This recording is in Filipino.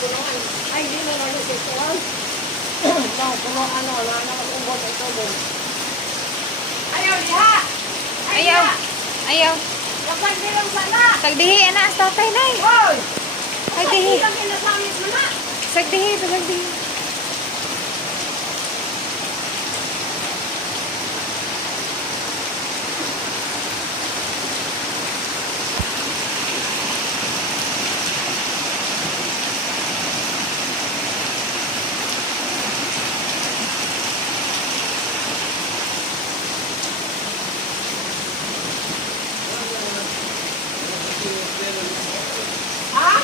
punuan. Ay, di mo naman ito punuan. No, punuan o. Wala na mag-ubos ito doon. Ayaw, diha! Ayaw. Ayaw. Kapag nilang sana! Sagdihi, anak. Tatay, nay. Hoy! Sagdihi. Kapag nilang inasamit mo na! Sagdihi, sagdihi. Ha?